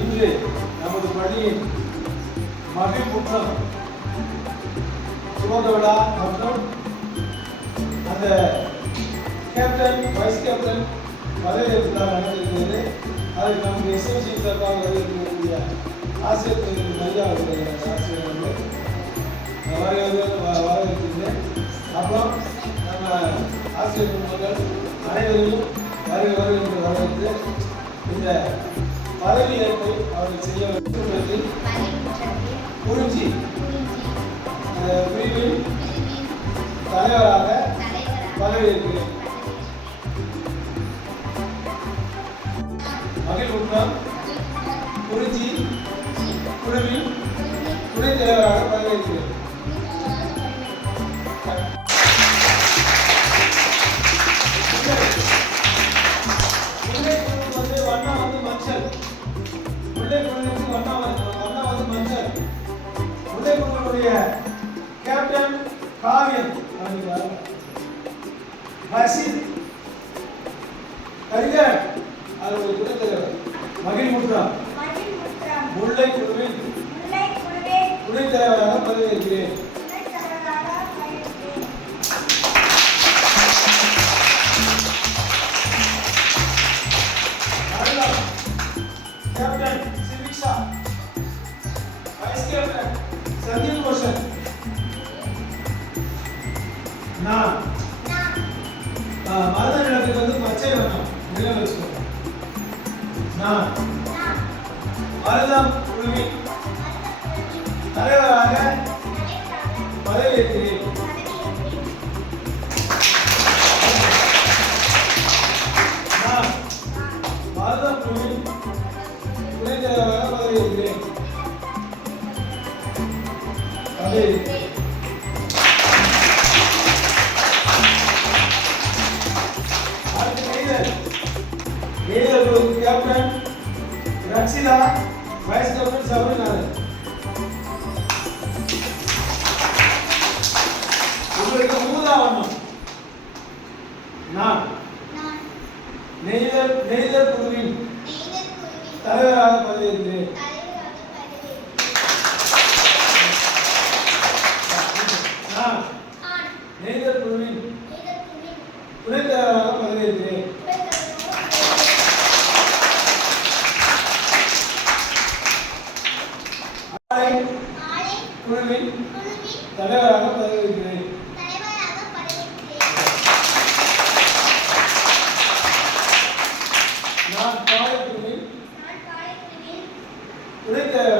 இன்று நமது பள்ளியின் மகிழ்வுற்றம் துவக்க விழா மற்றும் அந்த கேப்டன் வைஸ் கேப்டன் பதவியேற்பு விழா நடந்திருக்கிறது. அதற்கு நமக்கு எஸ்எம்சி சார்பாக வரவேற்கக்கூடிய ஆசிரியர் ஐயா ஆசிரியர்கள் வரவேற்கிறேன். அப்புறம் நம்ம ஆசிரியர் குடும்பங்கள் அனைவரையும் வருகின்ற வரவேற்று இந்த பதவியேற்பை அவர்கள் செய்ய வேண்டும். குறிஞ்சி பிரிவின் தலைவராக பதவியேற்கிறேன். மகிழ்வுற்றம் குறிஞ்சி குழுவின் துணைத் தலைவராக பதவியேற்கிறேன். கேப்டன் காவியன் ஹர்ஷித் ஹரிகர் அவருடைய துணைத் தலைவர். மகிழ்வுற்றம் முல்லை குழுவின் துணைத் தலைவராக பதவியேற்கிறேன். கேப்டன் சிவிக்ஷா வைஸ் கேப்டன் சந்தீப் கோஷன். நான் மருத நிலத்துக்கு வந்து பச்சை வண்ணம் நிலம் வச்சுக்கோங்க. நான் மருதம் குழுவின் தலைவராக பதவியேற்கிறேன். நான் மருதம் குழுவின் துணைத் தலைவராக பதவியேற்கிறேன். Captain Rakshita vice captain Sabarinathan. உங்களுக்கு மூதா வண்ணம். நான் நெய்தல் குழுவின் தலைவராக பதவியேற்கிறேன். நான் நெய்தல் குழுவின் துணைத் தலைவராக பதவியேற்கிறேன். குழுவின் தலைவராக பதவியேற்கிறேன். நான் பாலை குழுவின் துணைத் தலைவர்